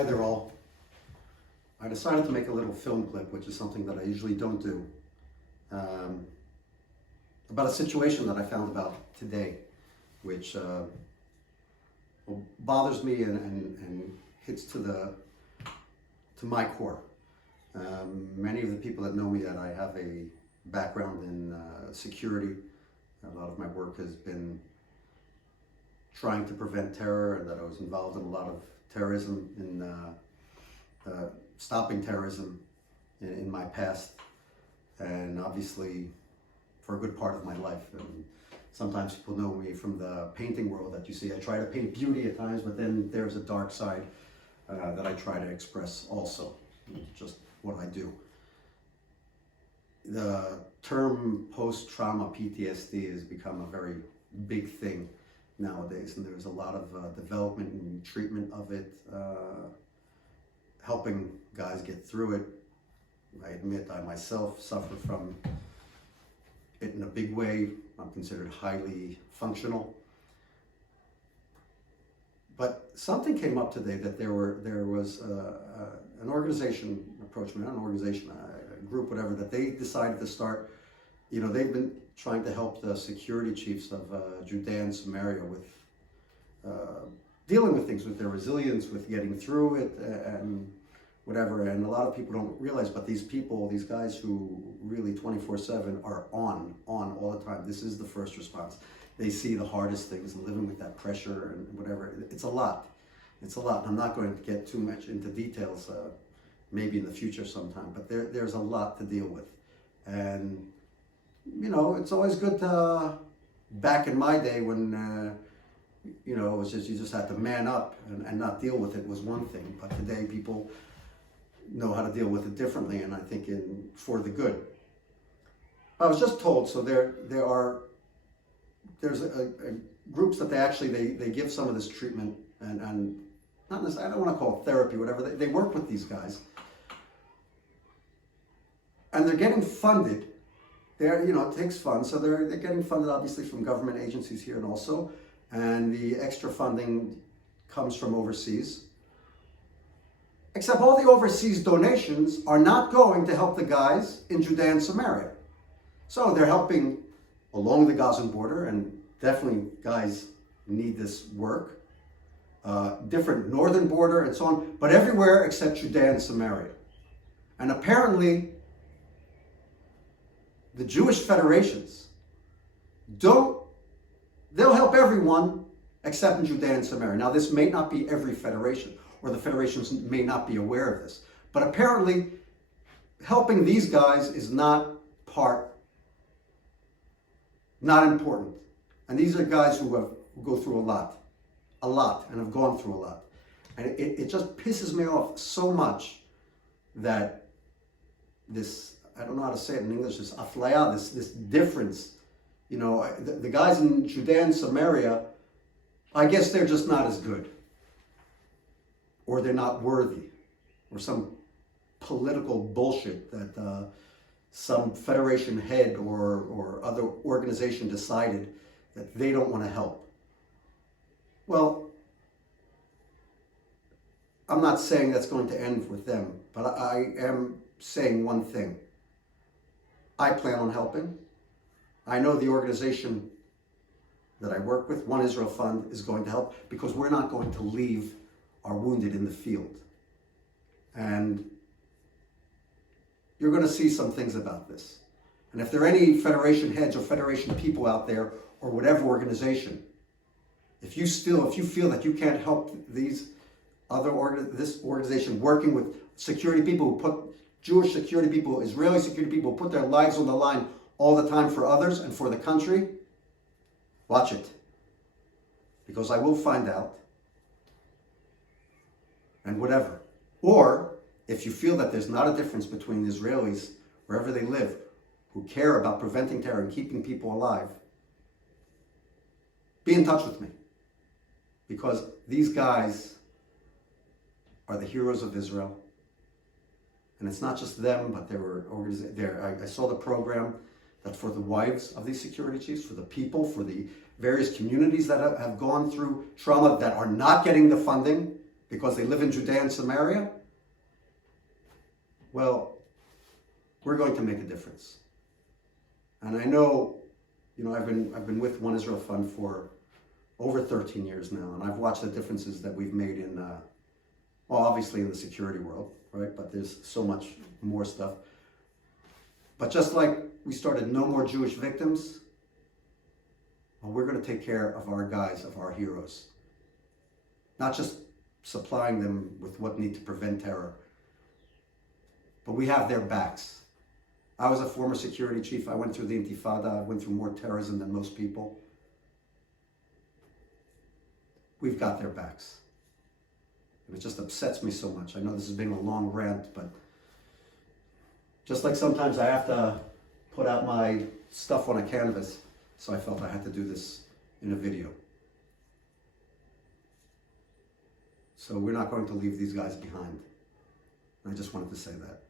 Hi there all. I decided to make a little film clip, which is something that I usually don't do, about a situation that I found about today, which bothers me and hits to my core. Many of the people that know me, that I have a background in security. A lot of my work has been trying to prevent terror, and that I was involved in a lot of terrorism, in stopping terrorism in my past, and obviously for a good part of my life. And sometimes people know me from the painting world, that you see I try to paint beauty at times, but then there's a dark side that I try to express also, just what I do. The term post-trauma PTSD has become a very big thing nowadays, and there's a lot of development and treatment of it, helping guys get through it. I admit I myself suffer from it in a big way. I'm considered highly functional. But something came up today, that there was an organization approached me, not an organization, a group, whatever, that they decided to start. You know, they've been trying to help the security chiefs of Judea and Samaria with dealing with things, with their resilience, with getting through it, and whatever. And a lot of people don't realize, but these people, these guys who really 24/7 are on all the time. This is the first response. They see the hardest things, and living with that pressure and whatever. It's a lot. It's a lot. I'm not going to get too much into details, maybe in the future sometime, but there's a lot to deal with. And you know, it's always good to, back in my day when, you know, it was just, you just had to man up and not deal with it, was one thing. But today people know how to deal with it differently, and I think for the good. I was just told, so there's groups that they give some of this treatment, and not necessarily, I don't want to call it therapy, whatever. They work with these guys, and they're getting funded. You know, it takes funds, so they're getting funded obviously from government agencies here, and the extra funding comes from overseas. Except all the overseas donations are not going to help the guys in Judea and Samaria. So they're helping along the Gazan border, and definitely guys need this work. Different northern border and so on, but everywhere except Judea and Samaria. And apparently, the Jewish federations they'll help everyone except in Judea and Samaria. Now, this may not be every federation, or the federations may not be aware of this, but apparently helping these guys is not important. And these are guys who go through a lot, and have gone through a lot. And it just pisses me off so much that this, I don't know how to say it in English, this aflaya, this difference. You know, the guys in Judea and Samaria, I guess they're just not as good, or they're not worthy, or some political bullshit that some federation head or other organization decided that they don't want to help. Well, I'm not saying that's going to end with them, but I am saying one thing. I plan on helping. I know the organization that I work with, One Israel Fund, is going to help, because we're not going to leave our wounded in the field. And you're going to see some things about this. And if there are any federation heads or federation people out there, or whatever organization, if you feel that you can't help this organization working with security people who put Jewish security people, Israeli security people, put their lives on the line all the time for others and for the country, watch it. Because I will find out. And whatever. Or, if you feel that there's not a difference between Israelis, wherever they live, who care about preventing terror and keeping people alive, be in touch with me. Because these guys are the heroes of Israel. And it's not just them, but I saw the program that for the wives of these security chiefs, for the people, for the various communities that have gone through trauma that are not getting the funding, because they live in Judea and Samaria, well, we're going to make a difference. And I know, I've been with One Israel Fund for over 13 years now, and I've watched the differences that we've made in, obviously in the security world, right? But there's so much more stuff. But just like we started No More Jewish Victims, well, we're going to take care of our guys, of our heroes. Not just supplying them with what need to prevent terror, but we have their backs. I was a former security chief. I went through the Intifada. I went through more terrorism than most people. We've got their backs. And it just upsets me so much. I know this has been a long rant, but just like sometimes I have to put out my stuff on a canvas, so I felt I had to do this in a video. So we're not going to leave these guys behind. I just wanted to say that.